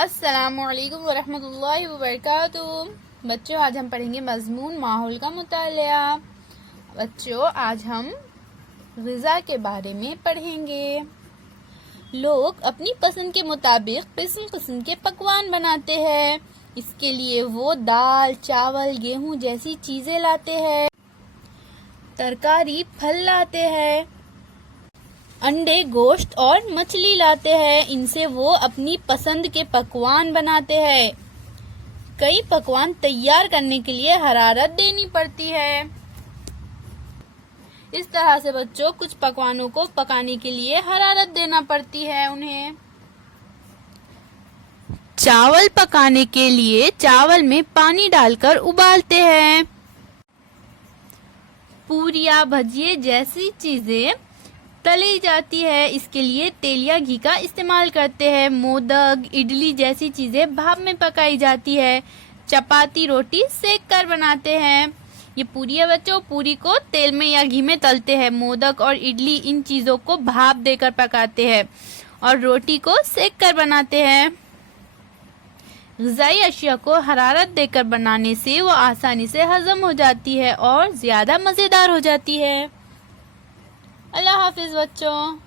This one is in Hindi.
अस्सलामुअलैकुम वरहमतुल्लाहि वबरकातुहू। बच्चों, आज हम पढ़ेंगे मज़मून माहौल का मुतालिया। बच्चों, आज हम ग़िज़ा के बारे में पढ़ेंगे। लोग अपनी पसंद के मुताबिक किस्म किस्म के पकवान बनाते हैं। इसके लिए वो दाल, चावल, गेहूँ जैसी चीज़ें लाते हैं, तरकारी, फल लाते हैं, अंडे, गोश्त और मछली लाते हैं। इनसे वो अपनी पसंद के पकवान बनाते हैं। कई पकवान तैयार करने के लिए हरारत देनी पड़ती है। इस तरह से बच्चों, कुछ पकवानों को पकाने के लिए हरारत देना पड़ती है उन्हें। चावल पकाने के लिए चावल में पानी डालकर उबालते हैं। पूरियाँ, भजिए जैसी चीजें तली जाती है। इसके लिए तेल या घी का इस्तेमाल करते हैं। मोदक, इडली जैसी चीजें भाप में पकाई जाती है। चपाती, रोटी सेक कर बनाते हैं। ये पूरी है बच्चों, पूरी को तेल में या घी में तलते हैं। मोदक और इडली इन चीजों को भाप देकर पकाते हैं और रोटी को सेक कर बनाते हैं। ग़िज़ाई अशिया को हरारत देकर बनाने से वो आसानी से हजम हो जाती है और ज्यादा मजेदार हो जाती है। अल्लाह हाफिज बच्चों।